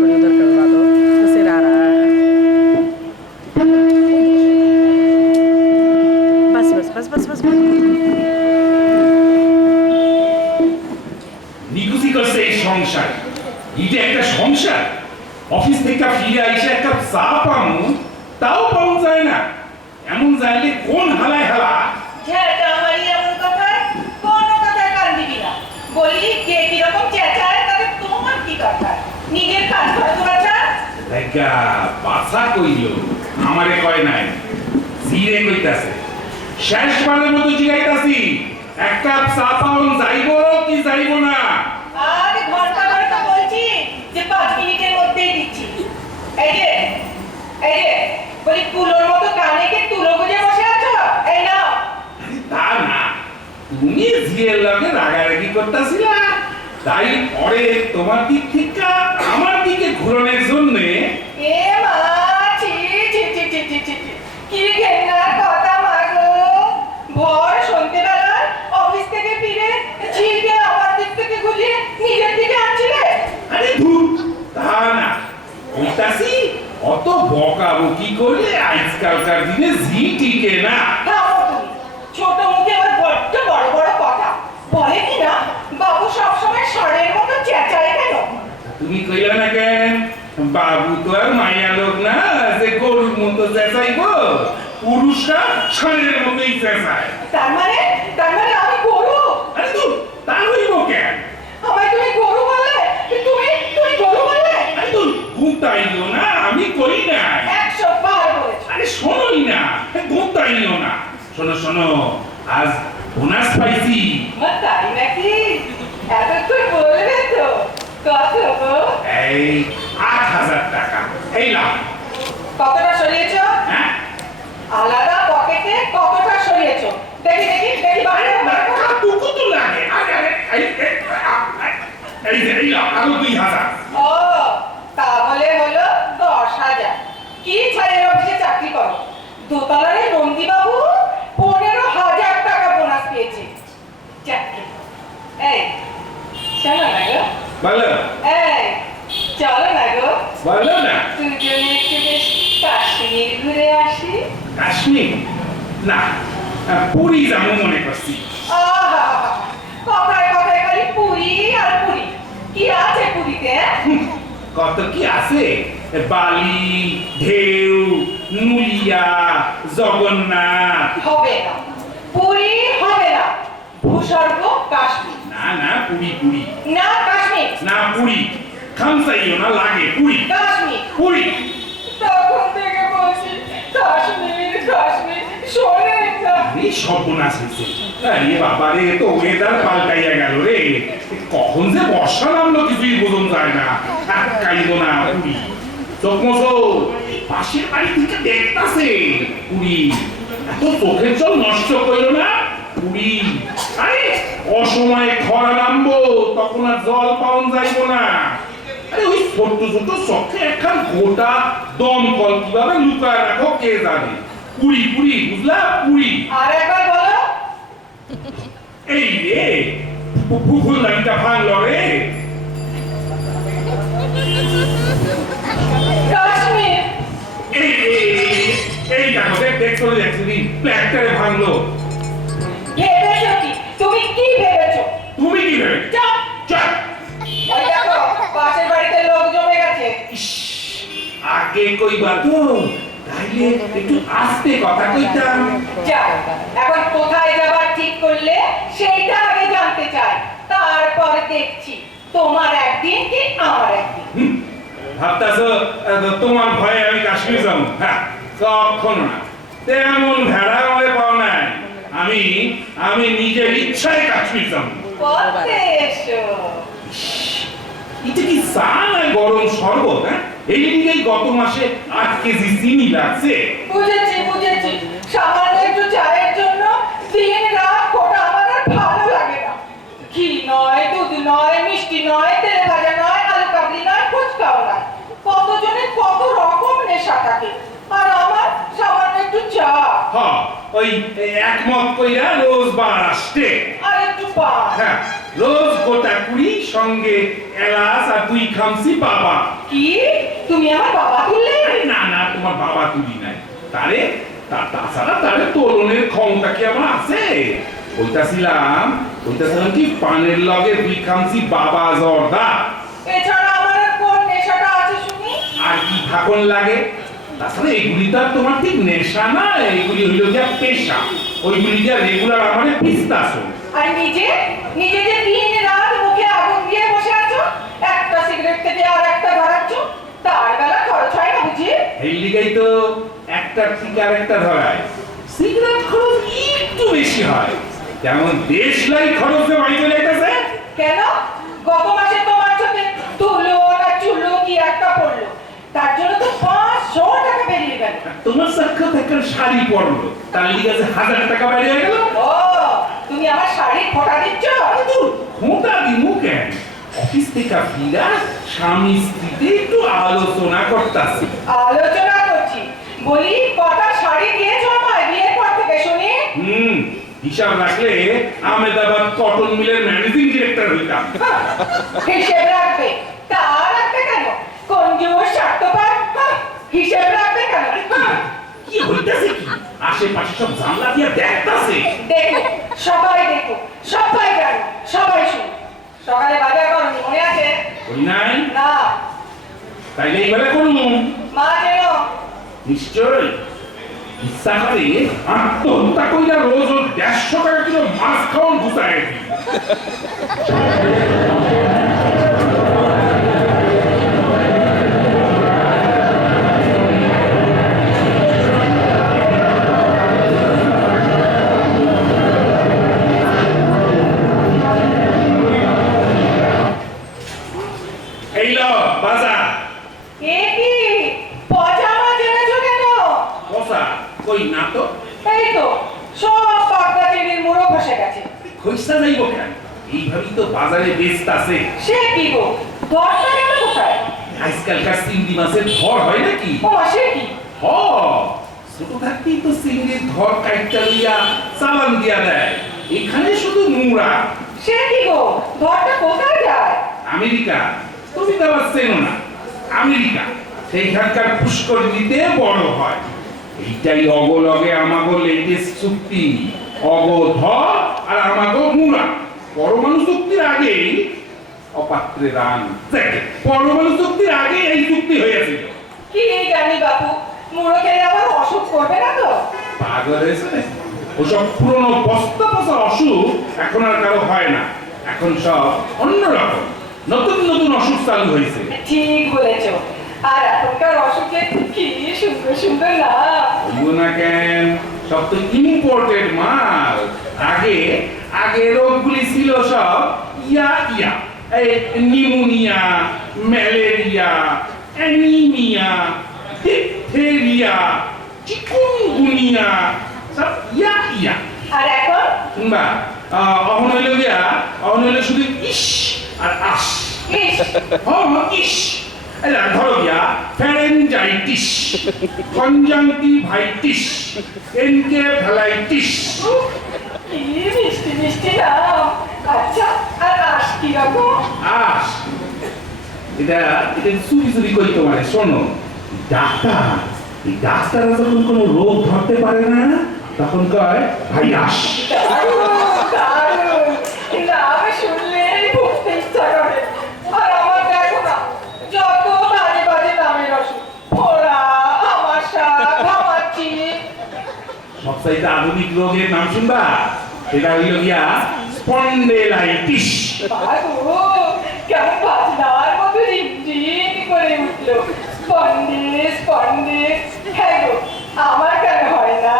periodo calmado. Será. Bas. নিকুচি করছে এই সংসার, এটা একটা সংসার। অফিস থেকে ফিরে এসে একটা চা পামু, তাও পাওয়া যায় না। এমন যাইলে কোন হালায় হালা। ঝেঁটা মারি এমন কথায় কোনো কথায় কান দিবি না। বলি কে কিরকম চেঁচায় তাতে তোমার কি দরকার? নিজের কাজ করো তো বাচ্চা। দেখা বাছা কইল, আমারে কয় নাই, জিরে কইতাছে। শেষবারের মতো জিগাইতাছি, এক কাপ চা পাউন যাইব কি যাইব না? আর ঘন্টা বলছি যে 5 মিনিটের মধ্যেই দিচ্ছি। এই যে বলি কুলোর মতো কানে কি তুলো গুজে বসে আছো? এই নাও। তা না, তুমি জিয়ের লগে রাগারাগি করতেছিলা, তাই পরে তোমার দিক থেকে আমার দিকে ঘুরনের জন্য এ মা ছি কি ঘেন্নার কথা মাগো। ভোর সন্ধ্যেবেলা অফিস থেকে ফিরে ঝিকে আমার দিক থেকে ঘুরিয়ে নিজের দিকে আনছিলে। আরে ধুর, তা না, কইতাছি অত বকাবকি করলে আজকালকার দিনে জি টিকে না। থামো তুমি, ছোট মুখে আবার বড্ড বড় বড় কথা বলে কি না। বাবু সবসময় ষাঁড়ের মতো চেঁচায় কেন? তুমি কইলা না কেন, বাবু তো আর মাইয়া লোক না যে গরুর মতো চেঁচাইব, পুরুষরা ষাঁড়ের মতোই চেঁচায়। তার মানে আমি গরু? আরে ধুর, তা হইব কেন? আমায় তুমি গরু বললে? তুমি গরু বললে? আরে ধুর, গুতাইও না, আমি কই না। 100 বার বলেছো। আরে শোনোই না, গুতাইও না। শোনো, আজ বোনাস পাইছি। মা তাই নাকি? এতক্ষণ বলবে তো। কত গো? এই 8,000 টাকা। এই লাও। কতটা সরিয়েছো? হ্যাঁ, আলাদা পকেটে কতটা সরিয়েছো? দেখি বাইরে টাকাটুকু তো লাগে। আরে, এই লাও, আরো 2,000। ও তাহলে হলো 10,000। কি ছাড়ের অফিসে চাকরি করো? দোতলারে নন্দীবাবু 15,000 টাকা বোনাস পেয়েছে। চাকরি এই চলো না গো। বলো এই চলো না গো, বলো না। দুজনে একটু বেশ কাশ্মীর ঘুরে আসি। কাশ্মীর না, পুরী যাবো মনে করছি। আহা, কথায় খালি পুরী আর পুরী। কি আছে পুরীতে? কত কি আছে, বালি, ঢেউ, নুলিয়া, জগন্নাথ। হবে না, পুরী হবে না। ভূস্বর্গ কাশ্মীর। না, পুরী। না কাশ্মীর। না, পুরী। খামসাইও না, লাগে পুরী। কাশ্মীর। পুরী। তখন থেকে বলছি কাশ্মীর শোনেন না। এই সর্বনাশ হয়েছে। আরে বাবা রে, তো ওয়েদার পাল্টাইয়া গেল রে। কখন যে বর্ষা নামলো কিছুই বোঝন যায় না। কাইল না পুরী। চোখ মশো, পাশের বাড়ি থেকে দেখতাছে পুরী। এত চোখের জল নষ্ট করলো না পুরী। আরে অসময়ে খরা নামবো, তখন আর জল পাওয়া যাইব না। আরে ওই ছোট্ট চোখে একখান গোটা দমকল কিভাবে লুকায় রাখো কে জানে। পুরী, বুঝলা? পুরী। আর একবার বলো। এই রে, পুকুর লাইনটা ভাঙলো রে। কাশ্মীর। এই দেখো, দেখ চলে যাচ্ছে, প্ল্যাটটারে ভাঙলো। ভেবেছো কি? তুমি কি ভেবেছো? তুমি কি ভেবে? চল। ওই দেখো পাশের বাড়িতে লোক জমে গেছে। আগে কইবা তো, তাইলে একটু আস্তে কথা কইতাম। যাও, এখন কোথায় যাবার ঠিক করলে সেইটা আগে জানতে চাই, তারপর দেখছি তোমার একদিন কি আমার একদিন। ভাবতাছ তোমার ভয়ে আমি কাশ্মীর যাবো? হ্যাঁ, কখনো না। তেমন ভেড়া আমাদের পাও নাই। আমি নিজের ইচ্ছায় কাশ্মীর যাবো। পথে এসো। এটা কি চা না গরম শরবত? হ্যাঁ, এই দিকেই গত মাসে 8 কেজি চিনি লাগছে। বুঝেছি সামান্য একটু চায়ের জন্য দিন রাত খোটা আমার আর ভালো লাগে না। ঘি নয়, দুধ নয়, মিষ্টি নয়, তেলে ভাজা নয়, আলু কাবলি নয়, ফুচকাও নয়। কতজনের কত রকম নেশা থাকে, আর আমার সামান্য একটু চা হ্যাঁ, ওই একমত কইরা রোজ বার আসতে। আর একটু পান। হ্যাঁ, রোজ গোটা কুড়ি সঙ্গে এলাচ আর 2 খামচি বাবা। কি তুমি আমার বাবা তুললে? আরে না না, তোমার বাবা তুলি নাই। তাছাড়া তারে তোলনের ক্ষমতা কি আমার আছে? বলতাছিলাম কি পানের লগে 2 খামচি বাবা জর্দা। এছাড়া আমার আর কোন নেশাটা আছে শুনি? আর কি ফাঁকন লাগে? তাছাড়া এগুলি তো আর তোমার ঠিক নেশা না, এগুলি হইল গিয়া পেশা। ওইগুলি দিয়া রেগুলার আমারে পিস্তাছো। আর নিজে নিজে যে দিন রাত মুখে আগুন দিয়ে বসে আছো, একটা সিগারেট থেকে আর একটা ধরাচ্ছো, তার বেলা খরচ হয় না বুঝি? এই লিগাই তো একটা থেকে আর একটা ধরায়। সিগারেট খরচ একটু বেশি হয়, যেমন দেশলাই খরচে বাইরে লেগেছে। কেন? গত মাসে তোমার চোখে তুলো না চুলো কি একটা পড়লো, তার জন্য তো 500 টাকা বেরিয়ে গেল। তোমার সাক্ষাৎ একটা শাড়ি পরলো, তার লিগে যে 1000 টাকা বাইরে গেল। ও তুমি আমার শাড়ি ফোটা দিচ্ছ? খোঁটা দিমু কেন? অফিস থেকে ফিরা স্বামী স্ত্রীতে একটু আলোচনা করতাছি। আলোচনা করছি বলি, কটা শাড়ি দিয়েছো আমায় বিয়ের পর থেকে শুনি? হিসাব রাখলে আহমেদাবাদ কটন মিলের ম্যানেজিং ডিরেক্টর হইতাম। হিসেব রাখবে? তা রাখবে কেন? কঞ্জুস স্বার্থপর, হিসেব রাখবে কেন? কি হইতাছে কি? আশেপাশে সব জানলা দিয়ে দেখতাছে। দেখো, সবাই দেখো, সবাই জানো, সবাই শুনো। সকালে বাজার করনি মনে আছে? কই নাই? না। তাইলে এইবারে করুন। মা যেন নিশ্চয় ইচ্ছা করে আত্মহত্যা কইরা রোজ 150 টাকা কিলো মাছ খাওয়ান ঘুষায় দিই। এই লো বাজার। এ কি পজামা জেনেছো কেন? বসা কই না তো। এই তো সব পাকা চিনির মুড়ো খসে গেছে। খইসা যাইব কেন? এইভাবেই তো বাজারে বেচতে আছে। সে কি গো, দরটা গেল কোথায়? আজকালকার চিংড়ি মাছের ধর হয় নাকি? ও সে কি? হ, ছোট থাকতেই তো চিংড়ির ধর কাইটা লিয়া চালান দিয়া দেয়। এখানে শুধু নোংরা। সে কি গো, দরটা কোথায় যায়? আমেরিকা। তুমি তো আবার চেনো না। আমেরিকা সেইখানকার পুষ্করিণীতে বড় হয়। এইটাই অগলগে আমাগো লেটেস্ট চুক্তি। অগধ আর আমাগো মুলা। পরমাণু চুক্তির আগেই অপাত্রে দান। পরমাণু চুক্তির আগে এই চুক্তি হয়েছিল। কি জানি বাপু, মুড়ো খেলে আবার অসুখ করবে না তো? পাগল হয়েছে নাকি? ওসব পুরনো বস্তা পচা অসুখ এখন আর কারো হয় না। এখন সব অন্যরকম নতুন নতুন অসুখ চালু হয়েছে। ঠিক বলেছো। আর এখনকার অসুখে কি সুন্দর সুন্দর না। বলবো না কেন, সব তো ইম্পোর্টেড মাল। আগে রোগগুলি ছিল সব ইয়া এই pneumonia, malaria, anaemia, diphtheria, chikungunya, সব ইয়া। আর এখন শুনবা, অহন হইল শুধু ইস আর আস। ইস, ইস ধরো গিয়া ফ্যারেঞ্জাইটিস, কনজাংটিভাইটিস, এনকেফ্যালাইটিস। কি মিষ্টি মিষ্টি নাম। আচ্ছা, আর আস কি রকম? আস এটা চুরি কই তোমারে। শোনো, ডাক্তাররা যখন কোনো রোগ ধরতে পারে না তখন কয় ভাই আস। দারুণ, নাম শুনলেই ভুগতে ইচ্ছা করে। আর আমার দেখো না, যত বাজে বাজে নামের অসুখ, ফোড়া, আমাশা, ঘামাচি। সবচাইতে আধুনিক রোগের নাম শুনবা, সেটা হইল গিয়া স্পন্ডেলাইটিস। বাবু, কেমন বাজনার মতো রিমঝিম করে উঠলো। স্পন্ডিস। হ্যাঁ গো, আমার কেন হয় না?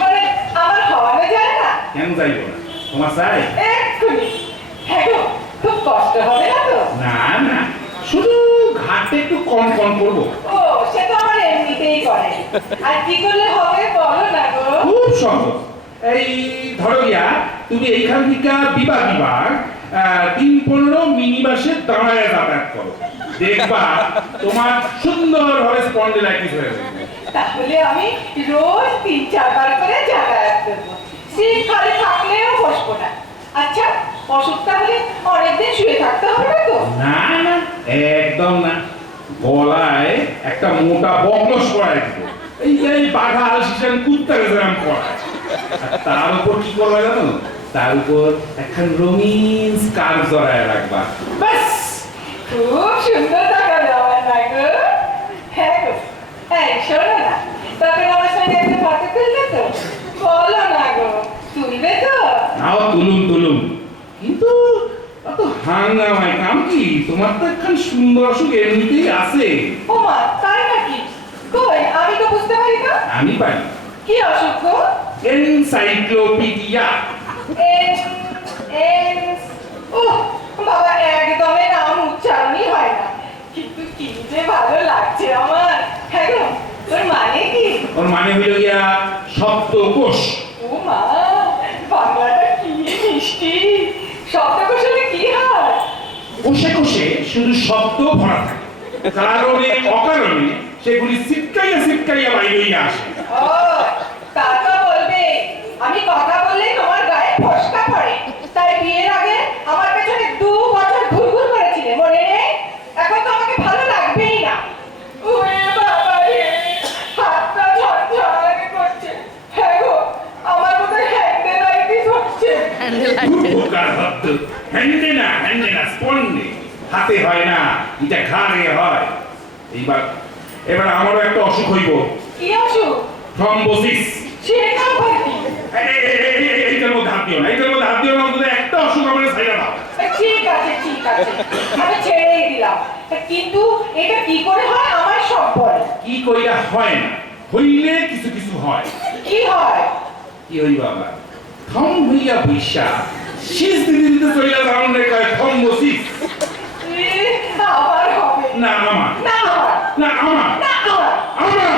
মানে আমার হওয়ানো যায় না? কেন যাইব না? তোমার চাই? এক্ষুনি। হ্যাঁ গো, খুব কষ্ট হবে না তো? না, শুধু ঘাটে একটু কম করবো। ও, সে তো আমার এমনিতেই করে। আর কি করলে হবে বলো না গো? খুব সহজ। এই ধরো গিয়া তুমি এইখান থেকে বিভাগ 3-15 মিনি বাসে দাঁড়ায় যাতায়াত করো। দেখবা তোমার সুন্দরভাবে স্পন্ডিলাইটিস হয়ে যাবে। তাহলে আমি রোজ 3-4 বার করে যাতায়াত করবো। সিট খালি থাকলেও বসবো না। আচ্ছা, অসুখটা হলে অনেকদিন শুয়ে থাকতে হবে না তো? না না, একদম না। গলায় একটা মোটা বকলস পরাই দিব। এই বাঘা আলসিসান কুত্তা গেছিলাম পরায়। আর তার উপর কি করবে জানো? তার উপর একখান রঙিন স্কার্ফ জড়ায় রাখবা। বাস। খুব সুন্দর দেখাবে আমার না গো। হ্যাঁ গো। এই শোনো না, তখন আমার সঙ্গে একটা ফটো তুলবে তো? বলো না গো, তুলবে তো? নাও তুলুম। কিন্তু অত হাঙ্গামায় কাম কি? তোমার তো একখান সুন্দর অসুখ এমনিতেই আছে। ও মা, তাই নাকি? কই, আমি তো বুঝতে পারি না। আমি পারি। কি অসুখ গো? এনসাইক্লোপিডিয়া। ওহ, বাবা একদমই নাম উচ্চারণই হয় না। কিন্তু কি যে ভালো লাগছে আমার। হ্যাঁ গো, তোর মানে কি? ওর মানে হইল গিয়া সপ্তকোষ। ও মা, বাংলাটা কি মিষ্টি। শব্দকৌশলে কি হয়? কোষে কোষে শুধু শব্দ ভরা থাকে, কারণে অকারণে সেগুলি সিটকাইয়া বাইরে হইয়া আসে। ও, তা তো বলবে। আমি কথা বললেই তোমার গায়ে ফসকা পড়ে। তাই বিয়ের আগে আমার পেছনে 2 বছর ঘুরঘুর করেছিলে, মনে নেই? এখন তো আমাকে ভালো লাগবেই না। ওরে বাবা রে, হাতটা ঝরঝর করছে। হ্যাঁ গো, আমার বোধহয় হ্যান্ডেলাইটিস হচ্ছে। হ্যান্ডে না স্পন্ডে, হাতে হয় না, এটা ঘাড়ে হয়। এবার আমারও একটা অসুখ হইব। কি অসুখ? থ্রম্বোসিস। সেটা আবার কি? এইটার মধ্যে হাত দিও না, অন্তত একটা অসুখ আমার ছাইড়া দাও। ঠিক আছে, আমি ছেড়েই দিলাম। কিন্তু এটা কি করে হয় আমার সব বল। কি কইরা হয় না, হইলে কিছু কিছু হয়। কি হয়? কি হই বাবা, থম হইয়া বৈশা শীষ দিতে চইলা যাওন রে কয় থম্বোসিস। আবার হবে না আমার, না, না আমার, না, আমার